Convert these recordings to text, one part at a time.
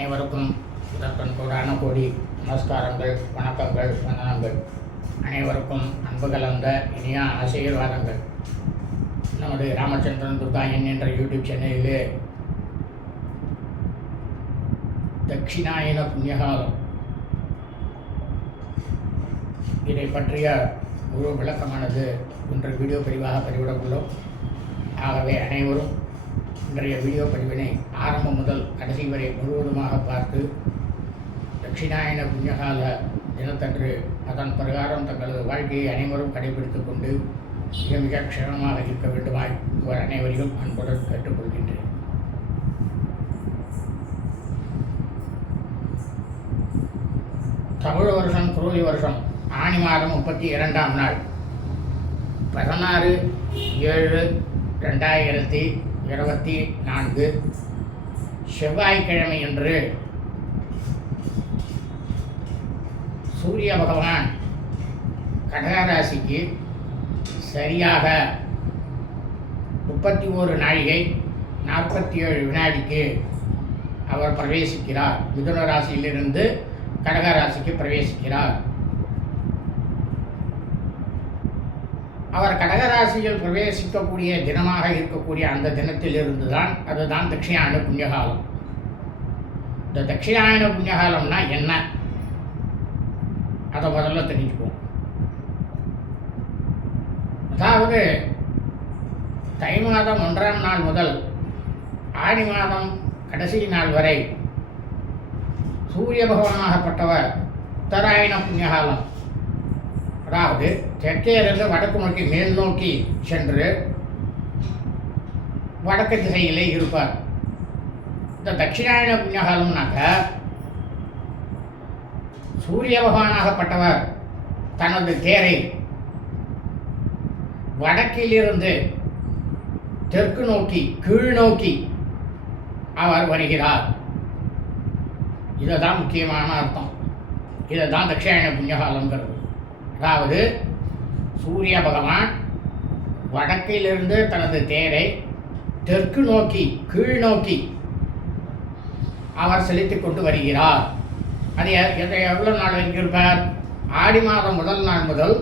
அனைவருக்கும் முதற்கண் கூடான கோடி நமஸ்காரங்கள் வணக்கங்கள் வந்தனங்கள். அனைவருக்கும் அன்பு கலந்த இனிய ஆசீர்வாதங்கள். நமது ராமச்சந்திரன் துர்காயன் என்ற யூடியூப் சேனலிலே தட்சிணாயன புண்ணியகாலம். இதை பற்றிய முழு விளக்கமானது இன்று வீடியோ பதிவாக பதிவிட உள்ளோம் ஆகவே அனைவரும் இன்றைய வீடியோ பதிவினை ஆரம்பம் முதல் கடைசி வரை முழுவதுமாக பார்த்து தட்சிணாயன புண்ணியகால தினத்தன்று அதன் பிரகாரம் தங்களது வாழ்க்கையை அனைவரும் கடைபிடித்துக் கொண்டு மிக மிக க்ஷேமமாக இருக்க வேண்டுமாய் உங்கள் அனைவரையும் அன்புடன் கேட்டுக்கொள்கின்றேன். தமிழ் வருஷம் குருதி வருஷம் ஆணி மாதம் முப்பத்தி இரண்டாம் நாள். பதினாறு ஏழு ரெண்டாயிரத்தி இருபத்தி நான்கு செவ்வாய்க்கிழமை அன்று சூரிய பகவான் கடகராசிக்கு சரியாக முப்பத்தி ஓரு நாழிகை நாற்பத்தி ஏழு வினாடிக்கு அவர் பிரவேசிக்கிறார். மிதுன ராசியிலிருந்து கடகராசிக்கு பிரவேசிக்கிறார். அவர் கடகராசியில் பிரவேசிக்கக்கூடிய தினமாக இருக்கக்கூடிய அந்த தினத்திலிருந்து தான் அதுதான் தட்சிணாயன புண்ணியகாலம். இந்த தட்சிணாயன புண்ணியகாலம்னா என்ன? அதை முதல்ல தெரிஞ்சுக்குவோம். அதாவது தை மாதம் ஒன்றாம் நாள் முதல் ஆடி மாதம் கடைசி நாள் வரை சூரிய பகவானாகப்பட்டவர் உத்தராயண புண்ணியகாலம். அதாவது தெற்கேயிருந்து வடக்கு நோக்கி மேல் நோக்கி சென்று வடக்கு திசையிலே இருப்பார். இந்த தட்சிணாயன புண்ணியகாலம்னாக்க சூரிய பகவானாகப்பட்டவர் தனது தேரை வடக்கிலிருந்து தெற்கு நோக்கி கீழ் நோக்கி அவர் வருகிறார். இதுதான் முக்கியமான அர்த்தம். இதை தான் தட்சிணாயன புண்ணியகாலங்கிறது அதாவது சூரிய பகவான் வடக்கிலிருந்து தனது தேரை தெற்கு நோக்கி கீழ் நோக்கி அவர் செலுத்திக் கொண்டு வருகிறார். அது எதை எவ்வளோ நாள் வரைக்கும் இருப்பார் ஆடி மாதம் முதல் நாள் முதல்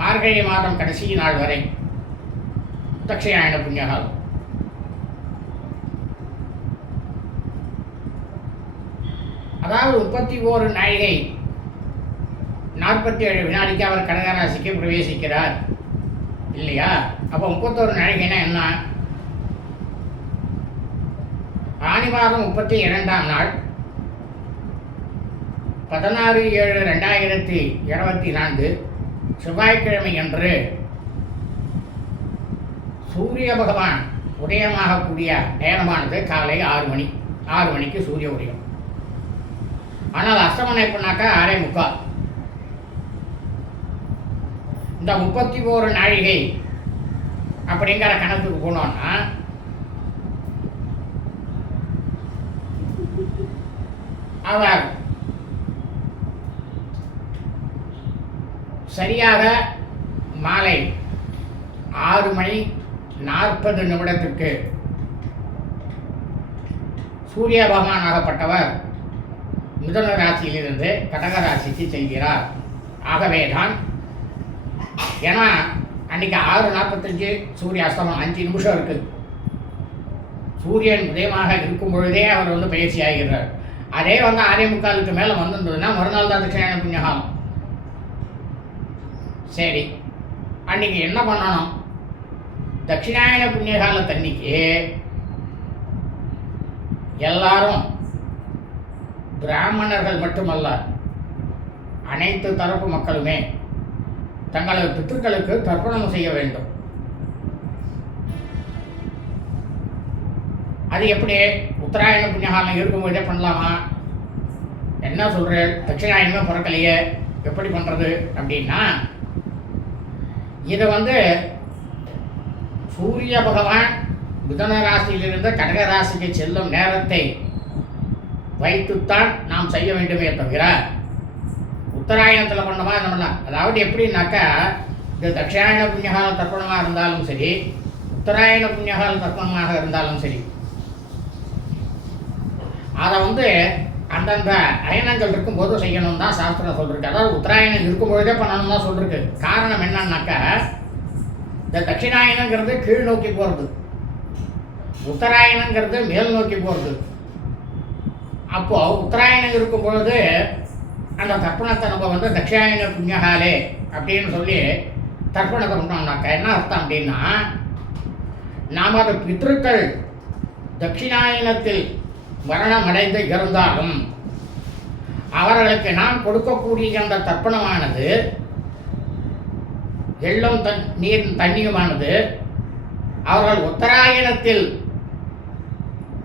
மார்கழி மாதம் கடைசி நாள் வரை. தட்சிணாயன புண்ணியகாலம். அதாவது முப்பத்தி ஓரு நாழிகை நாற்பத்தி ஏழு வினாடிக்கு அவர் கடகராசிக்கு பிரவேசிக்கிறார். இல்லையா? அப்போ முப்பத்தோரு நாழிகைனா என்ன? ஆணி மாதம் முப்பத்தி இரண்டாம் நாள் பதினாறு ஏழு ரெண்டாயிரத்தி இருபத்தி நான்கு செவ்வாய்க்கிழமை அன்று சூரிய பகவான் உதயமாகக்கூடிய நேரமானது காலை ஆறு மணி ஆறு மணிக்கு சூரிய உதயம். ஆனால் அஸ்தமனம் எப்படின்னாக்கா ஆறே முக்கால். இந்த முப்பத்தி ஓரு நாழிகை அப்படிங்கிற கணக்குக்கு போனோம்னா அவர் சரியாக மாலை ஆறு மணி நாற்பது நிமிடத்திற்கு சூரிய பகவானாகப்பட்டவர் மிதுன ராசியிலிருந்து கடக ராசிக்கு செல்கிறார். ஆகவே தான் ஏன்னா அன்றைக்கி ஆறு நாற்பத்தஞ்சு சூரிய அஸ்தமம் அஞ்சு நிமிஷம் இருக்குது சூரியன் உதயமாக இருக்கும் பொழுதே அவர் வந்து பயிற்சி ஆகிறார். அதே வந்து ஆரே முக்காலுக்கு மேலே வந்திருந்ததுன்னா மறுநாள் தான் தட்சிணாயன புண்ணியகாலம். சரி அன்றைக்கி என்ன பண்ணணும்? தட்சிணாயன புண்ணியகாலத்தன்னைக்கு எல்லாரும் பிராமணர்கள் மட்டுமல்ல அனைத்து தரப்பு மக்களுமே தங்களது பித்துக்களுக்கு தர்ப்பணம் செய்ய வேண்டும். அது எப்படி? உத்தராயண புண்ணியகாலம் இருக்கும்போதே பண்ணலாமா? என்ன சொல்கிறேன் தட்சிணாயணமே பிறக்கலையே. எப்படி பண்ணுறது அப்படின்னா இதை வந்து சூரிய பகவான் புதன ராசியிலிருந்து கடக ராசிக்கு செல்லும் நேரத்தை வைத்துத்தான் நாம் செய்ய வேண்டுமே தவிர உத்தராயணத்தில் பண்ணமா என்ன பண்ணலாம்? அதாவது எப்படின்னாக்கா இந்த தட்சிணாயண புண்ணியகால தர்ப்பணமாக இருந்தாலும் சரி உத்தராயண புண்ணியகால தர்ப்பணமாக இருந்தாலும் சரி அதை வந்து அந்தந்த அயனங்கள் இருக்கும்போது செய்யணும் தான் சாஸ்திரம் சொல்லிருக்கு அதாவது உத்தராயணம் இருக்கும்பொழுதே பண்ணணும் தான் சொல்லிருக்கு காரணம் என்னன்னாக்கா இந்த தட்சிணாயனங்கிறது கீழ் நோக்கி போகிறது உத்தராயணங்கிறது மேல் நோக்கி போகிறது அப்போ உத்தராயணம் இருக்கும் பொழுது அந்த தர்ப்பணத்தை நம்ம வந்து தட்சிணாயன புண்ணியகாலே அப்படின்னு சொல்லி தர்ப்பணத்தை பண்ணோம்னாக்கா என்ன அர்த்தம் அப்படின்னா நமது பித்ருக்கள் தட்சிணாயனத்தில் மரணம் அடைந்து இருந்தாலும் அவர்களுக்கு நாம் கொடுக்கக்கூடிய அந்த தர்ப்பணமானது எள்ளும் தன் நீர் தண்ணியுமானது அவர்கள் உத்தராயணத்தில்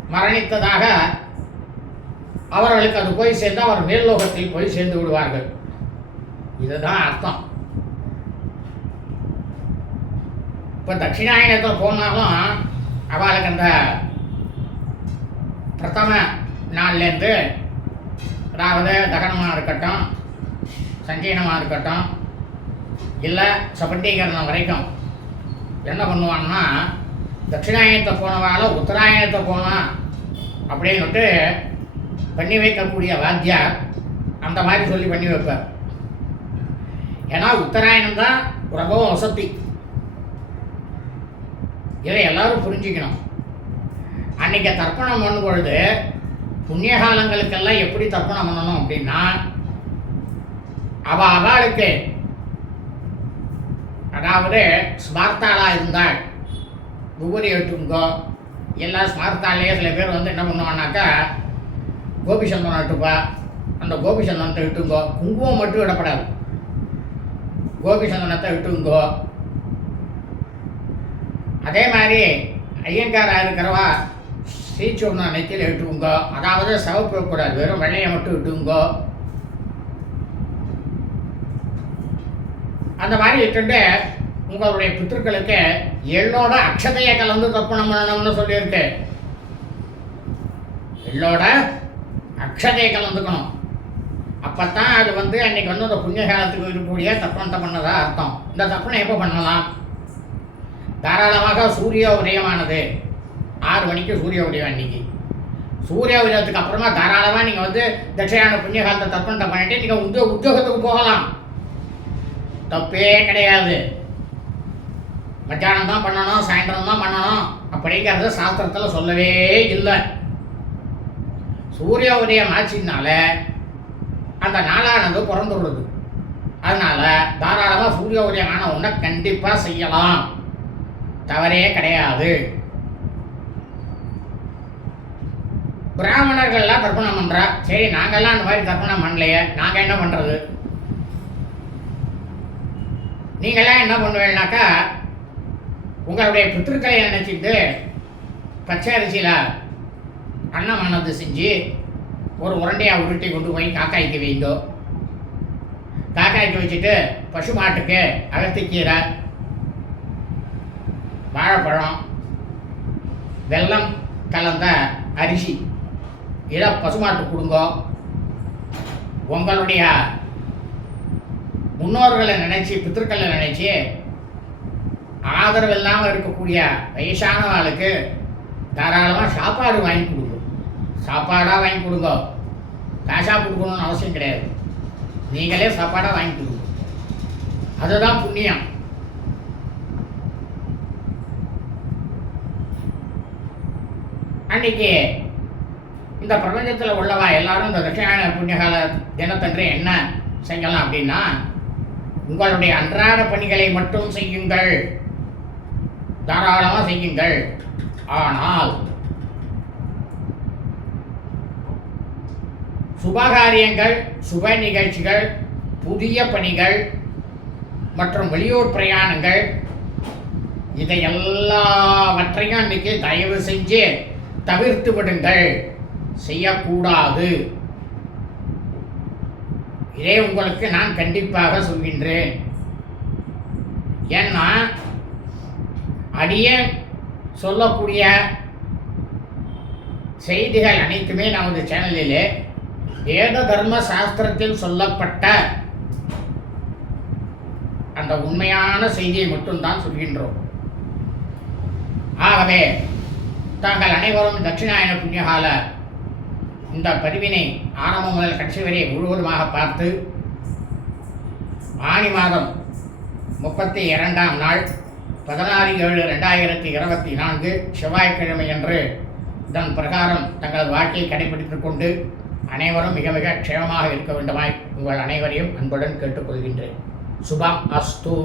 மரணித்ததாக அவர்களுக்கு அது போய் சேர்ந்து அவர் மேல்லோகத்தில் போய் சேர்ந்து விடுவார்கள். இதுதான் அர்த்தம். இப்போ தட்சிணாயனத்தில் போனாலும் அவளுக்கு அந்த பிரதம நாள்லேருந்து அதாவது தகனமாக இருக்கட்டும் சஞ்சீனமாக இருக்கட்டும் இல்லை சபண்டீகரணம் வரைக்கும் என்ன பண்ணுவான்னா தட்சிணாயனத்தை போனவால உத்தராயணத்தை போனான் அப்படின்னுட்டு பண்ணி வைக்கக்கூடிய வாத்தியார் அந்த மாதிரி சொல்லி பண்ணி வைப்பார். ஏன்னா உத்தராயணம் தான் ரொம்பவும் வசதி. இதை எல்லாரும் புரிஞ்சுக்கணும். அன்னைக்கு தர்ப்பணம் பண்ணும் பொழுது புண்ணிய காலங்களுக்கெல்லாம் எப்படி தர்ப்பணம் பண்ணணும் அப்படின்னா அவ அவளுக்கு அதாவது ஸ்மார்த்தாளாக இருந்தால் விபூதி எட்டுங்கோ எல்லா ஸ்மார்த்தாலேயே சில பேர் வந்து என்ன பண்ணுவான்னாக்கா கோபி சந்தனம் அந்த கோபி சந்தனத்தை குங்குமம் மட்டும் விடப்படாது கோபி சந்தனத்தை அதே மாதிரி ஐயங்காராக இருக்கிறவா ஸ்ரீச்சூர்ணம் நெத்தியில் விட்டுங்கோ அதாவது சவப்பு இருக்கக்கூடாது வெறும் வெள்ளையை மட்டும் விட்டுங்கோ அந்த மாதிரி இட்டுட்டு உங்களுடைய பித்திருக்களுக்கு எள்ளோட அக்ஷதையை கலந்து தர்ப்பணம் பண்ணணும்னு சொல்லியிருக்கு. எள்ளோட அக்ஷதையை கலந்துக்கணும். அப்பத்தான் அது வந்து அன்னைக்கு வந்து அந்த புண்ணிய காலத்துக்கு இருக்கக்கூடிய தப்பனத்தை பண்ணதாக அர்த்தம். இந்த தப்புனை எப்போ பண்ணலாம்? தாராளமாக சூரிய உதயமானது. ஆறு மணிக்கு சூரிய உதயம் அன்னைக்கு. சூரிய உதயத்துக்கு அப்புறமா தாராளமாக நீங்கள் வந்து தட்சிணான புண்ணிய காலத்தை தப்பனத்தை பண்ணிட்டு நீங்கள் உத்தியோக உத்தியோகத்துக்கு போகலாம். தப்பே கிடையாது. மத்தியானம் தான் பண்ணணும் சாயந்தரம் தான் பண்ணணும் அப்படிங்கிறது சாஸ்திரத்தில் சொல்லவே இல்லை. சூரிய உதயம் ஆச்சுனால அந்த நாளானது பிறந்துடுறது அதனால தாராளமாக சூரிய உதயம் ஒன்றை கண்டிப்பாக செய்யலாம். தவறே கிடையாது. பிராமணர்கள்லாம் தர்ப்பணம் பண்ணுறா சரி நாங்கள்லாம் அந்த மாதிரி தர்ப்பணம் பண்ணலையே நாங்கள் என்ன பண்ணுறது நீங்களாம் என்ன பண்ணுவேன்னாக்கா உங்களுடைய பித்திருக்களை நினச்சிட்டு பச்சை அரிசியில் அன்னமானது செஞ்சு ஒரு உரண்டையாக உருட்டி கொண்டு போய் காக்காய்க்கு வைங்கோ. காக்காய்க்கு வச்சுட்டு பசு மாட்டுக்கு அகத்திக்கீரை வாழைப்பழம் வெல்லம் கலந்த அரிசி. இதை பசுமாட்டு கொடுங்கோ. உங்களுடைய முன்னோர்களை நினைச்சு பித்திருக்களை நினைச்சு ஆதரவு இல்லாமல் இருக்கக்கூடிய வயசானவர்களுக்கு தாராளமாக சாப்பாடு வாங்கி கொடுங்க. சாப்பாடாக வாங்கி கொடுங்க. காசாக கொடுக்கணும்னு அவசியம் கிடையாது. நீங்களே சாப்பாடாக வாங்கி கொடுங்க. அதுதான் புண்ணியம். அன்னைக்கு இந்த பிரபஞ்சத்தில் உள்ளவா எல்லாரும் இந்த தட்சிணாயன புண்ணியகால தினத்தன்று என்ன செய்யலாம் அப்படின்னா உங்களுடைய அன்றாட பணிகளை மட்டும் செய்யுங்கள். தாராளமாக செய்யுங்கள். ஆனால் சுபகாரியங்கள் சுப நிகழ்ச்சிகள் புதிய பணிகள் மற்றும் வெளியூர் பிரயாணங்கள் இதை எல்லாவற்றையும் இன்னைக்கு தயவு செஞ்சு தவிர்த்து விடுங்கள். செய்யக்கூடாது. இதை உங்களுக்கு நான் கண்டிப்பாக சொல்கின்றேன். ஏன்னா அடிய சொல்லக்கூடிய செய்திகள் அனைத்துமே நமது சேனலிலே வேத தர்ம சாஸ்திரத்தில் சொல்லப்பட்ட அந்த உண்மையான செய்தியை மட்டும்தான் சொல்கின்றோம். ஆகவே தாங்கள் அனைவரும் தட்சிணாயன புண்ணியகால இந்த பதிவினை ஆரம்பம் முதல் கடைசி வரை முழுவதுமாக பார்த்து ஆணி மாதம் முப்பத்தி இரண்டாம் நாள் பதினாறு ஏழு ரெண்டாயிரத்தி இருபத்தி நான்கு செவ்வாய்க்கிழமை அன்று இதன் பிரகாரம் தங்களது வாழ்க்கையை கடைபிடித்துக் கொண்டு அனைவரும் மிக மிக க்ஷேமமாக இருக்க வேண்டுமாய் உங்கள் அனைவரையும் அன்புடன் கேட்டுக்கொள்கின்றேன். சுபம் அஸ்து.